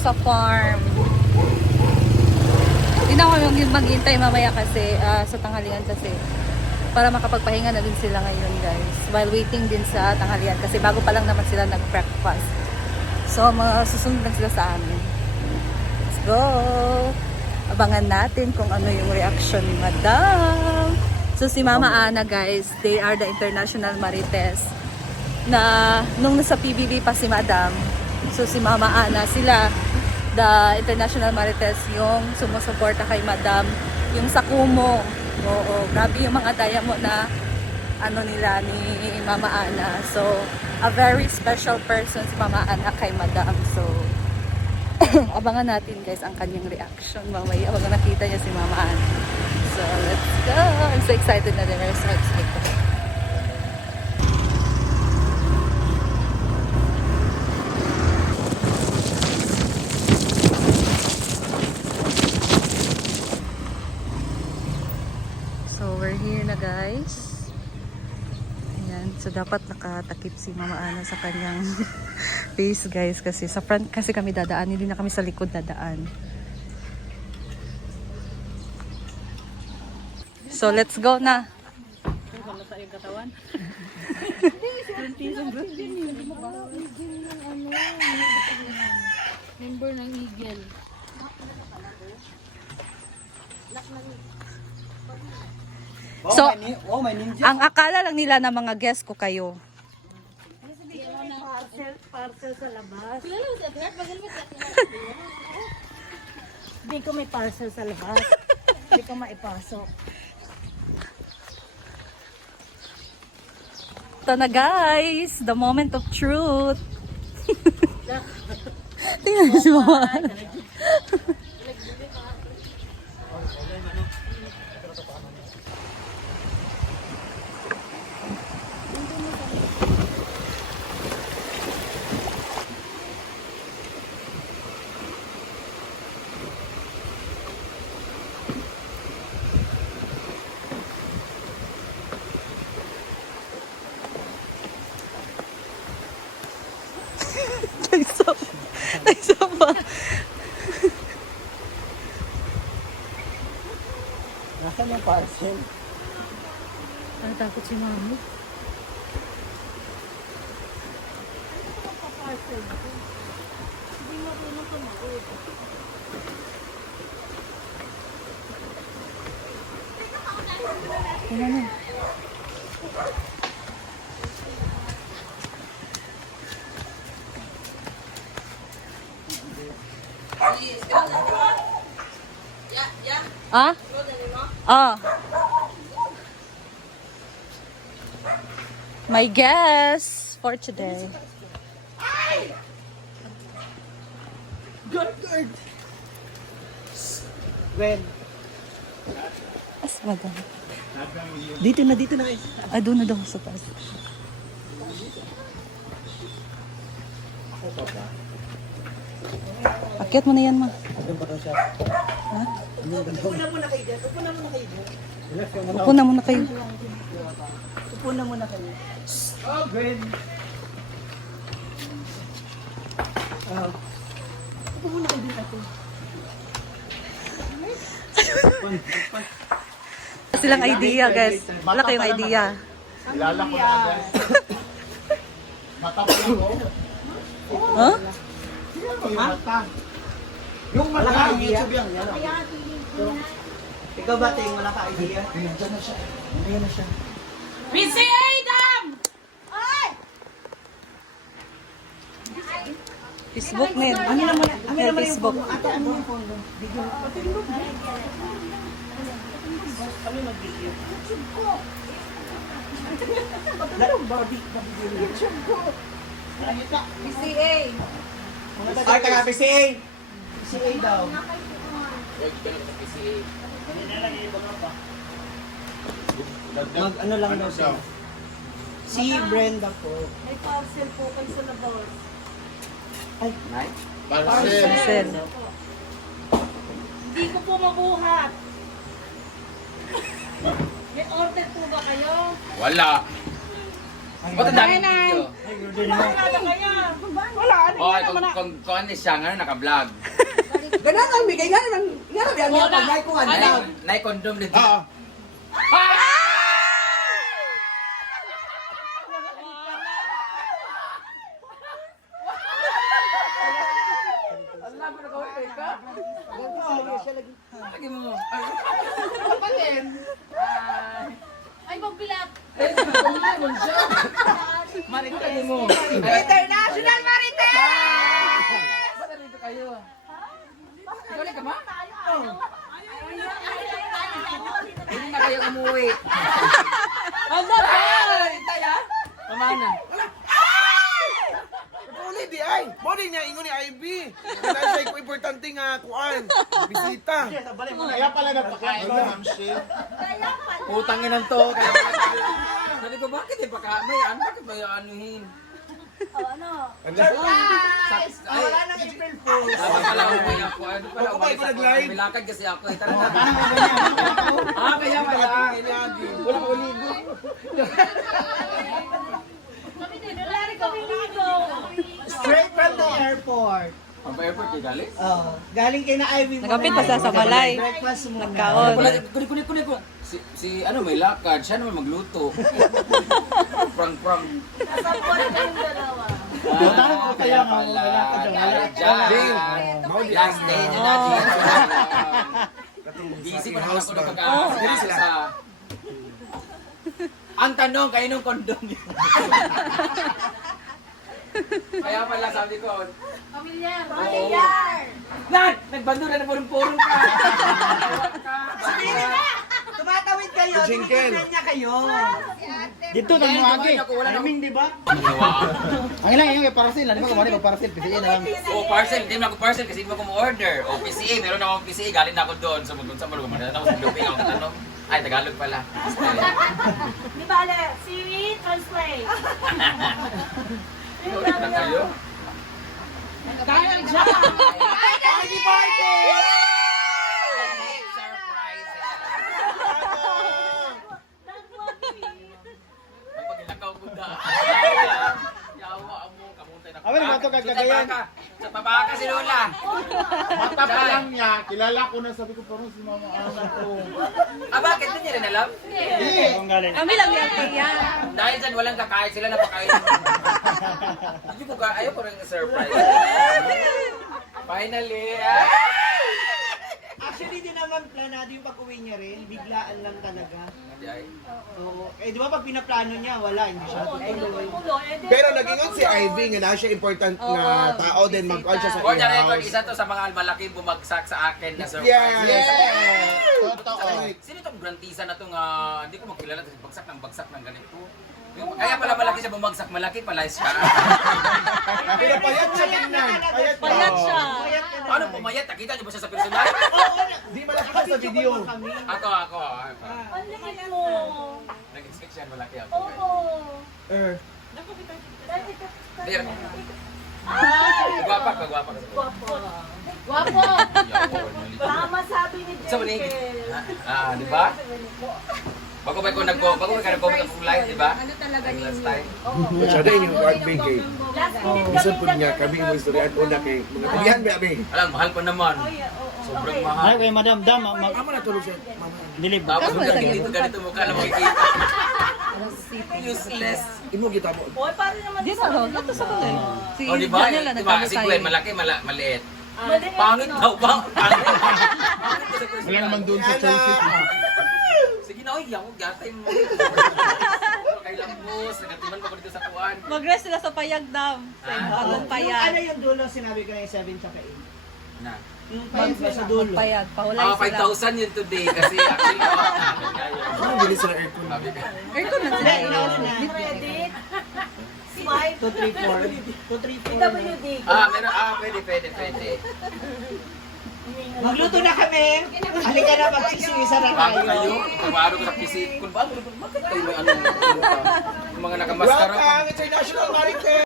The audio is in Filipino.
sa farm. Hindi na ako maghintay mamaya kasi sa tanghalian kasi para makapagpahinga na din sila ngayon guys while waiting din sa tanghalian kasi bago pa lang naman sila nag-breakfast. So susunod lang sila sa amin. Let's go! Abangan natin kung ano yung reaction ni Madam. So si Mama Ana guys, they are the international marites na nung nasa PBB pa si Madam. So si Mama Ana, sila the international marites yung sumusuporta kay Madam, yung sa Kumo. Oo, grabe yung mga diamond na ano nila ni Mama Ana. So a very special person si Mama Ana kay Madam. So abangan natin guys ang kanyang reaction mamaya pag nakita niya si Mama Ana. So let's go. I'm so excited na din. I'm so excited. So we're here na guys. Ayan. So dapat nakatakip si Mama Ana sa kanyang face guys kasi sa front kasi kami dadaan, hindi na kami sa likod dadaan. So let's go na. Member ng Eagle. So, ang akala lang nila na mga guest ko kayo. Parcel sa labas. Hindi ko may parcel sa labas. Hindi ko maipasok. Ito na guys, the moment of truth. Tingnan niyo si Mama. Isa pa. Nasaan yung parcel? Natakot si Mami. Tingnan na. Ah? Ah. My guess for today. Guard! When? As madam. Dito na guys. Ay, doon na daw sa taas. Akyat mo na yan, ma. Doon pa daw siya. Ha? Upo na muna kayo dyan. Upo na muna kayo. Upo na muna kayo. Oh, Gwen! Upo muna kayo dyan ako. Silang idea, guys. Wala kayong idea. Kilala ko na agad. Mata pa lang ako. Huh? Yung mata. Yung mata. YouTube yan. Ikaw ba, Ting? Wala ka idea? Nandiyan na siya. Nandiyan na siya. PCA Dam! Facebook na yun. Facebook. Ate, ano yung phone doon? Video. Kami mag-video. YouTube ko. Barbie. YouTube ko. PCA! Ay, taga PCA. PCA daw. Mag ano lang daw siya. Si Brenda po. May parcel po kayo sa labas. Ay, Parcel. Hindi ko po mabuhat. May order po ba kayo? Wala. Ba't ang daming video? Ay, Oy, kung ano siya, nga naka-vlog. Ganun ang bigay nga naman. Nga naman yan. Nga pag ko ano. Nai-condom dito. Oo. Lagi mo. Ay, pagpilat. Lagi mo. International Marites! Basta dito kayo. Ikaw ka ba? Hindi na kayo umuwi. Ano ba? Taya? Pamana. Uli di ay. Mo din niya ingon ni IB. Wala siya ko importante nga kuan. Bisita. Kaya pala nagpakain ko, Ma'am Shea. Utangin ng to. Kaya sabi ko, bakit eh? Baka may ano? Bakit may anuhin? Wala nang April Fool. Dapat pala umuwi ako. Ano pala Ako ba, umalis ikaw ako? nag-live? May lakad kasi ako. Eh, tara na. Kaya pala. Wala ko ligo. Straight from the airport. Ang pa-airport kayo galing? Oh, galing kay na Ivy mo. Nagapit pa sa balay. Breakfast muna. Nagkaon. Wala, kunik. Si ano, may lakad. Siya naman magluto. Prang. Tanong ko kaya nga, Wala wala ka dyan. Last day niya na dyan. Busy pa naman ako ng pag-aasal sa... Ang tanong, kayo nung kondom niya. Kaya pala sabi ko, Pamilyar. Lan! Nagbando na purong-purong ka! Tumatawid kayo, Jingle. tinignan niya kayo. Dito nang muagi. Wala na Timing di ba? Wow. Ang ilang yung parcel, hindi mo kumani pag parcel, PCA na lang. O parcel, hindi mo ako parcel kasi hindi mo ako order. O PCA, meron akong PCA, galing na ako doon. So magpunta mo, lumaman ako sa Luping, ako tanong. Ay, Tagalog pala. Di bale, Siri, translate. Ulit na kayo. Dahil dyan. Party! Surprises! Ay, pag ilakaw ko na. Yawa mo, kamuntay na. Awel, mato kag Cagayan. Sa pabaka si Lola. Mata pa lang niya. Kilala ko na sabi ko parang si mama anak ko. Ah, bakit? Hindi niya rin alam? Kung galing. Kami lang yan, kaya. Dahil dyan walang kakain sila na pakain. Hindi ko ka, ayaw ko rin surprise. Finally! Actually, di naman planado yung pag-uwi niya rin. Biglaan lang talaga. Ay. So, di ba pag pinaplano niya, wala, hindi siya tutuloy. Pero nag-ingon si Ivy nga na siya important na tao din mag-on siya sa For the record, house. isa to sa mga malaki bumagsak sa akin na surprise. Yes! Totoo. Sino itong grantisa na itong hindi ko makilala kasi bagsak ng ganito. Kaya pala malaki siya bumagsak, malaki pala siya. Pero payat siya tingnan. Payat siya. Paano pumayat? Nakita niyo ba siya sa personal? Di malaki siya sa video. Ako. Ang liit mo. Nag-expect siya malaki ako. Oo. There. Gwapa ka. Guwapo. Guwapo. Baka masabi ni Sa mali. Jekyll. Di ba? Bago ba ko nag-comment akong live, di ba? Ano talaga Last time. Siya din yung heartbreak eh. Last minute Isang kami po niya, kami mo istoryan una kay mga pilihan ba abi? Alam, mahal pa naman. Sobrang mahal. Ay, kay Madam Dam, Amo na tulog siya. Mama. believe. Tapos Kamu lagi dito mo. ganito mukha lang makikita. Useless. Imo kita mo. Boy, paano naman Di ba, no? Ito sa kulay. Si O, di ba? Daniel lang Diba? nagkano Si tayo. Gwen, malaki, maliit. Maliit, Pangit no? daw ba? Pangit. Wala naman doon sa choices. Sige na, oy, ako, gatay mo. Kailang bus, nagatiman pa ko dito sa kuwan. Mag-rest sila sa payag dam. Sa bagong Ano payag. yung dulo sinabi ko na yung 7 tsaka 8? Na. Yung 5 ba sa dulo? Payag. Pahulay sila. 5,000 yun today kasi actually, Ano bilis sa aircon? Aircon na sila. Credit. Swipe. 234. PWD. meron, pwede. Magluto na kami! Halika na, mag-isisa na Bago tayo. kayo, kumaro ko sa PC. Kung bago, bakit kayo may ano, yung mga nakamaskara pa? Welcome, International Marites!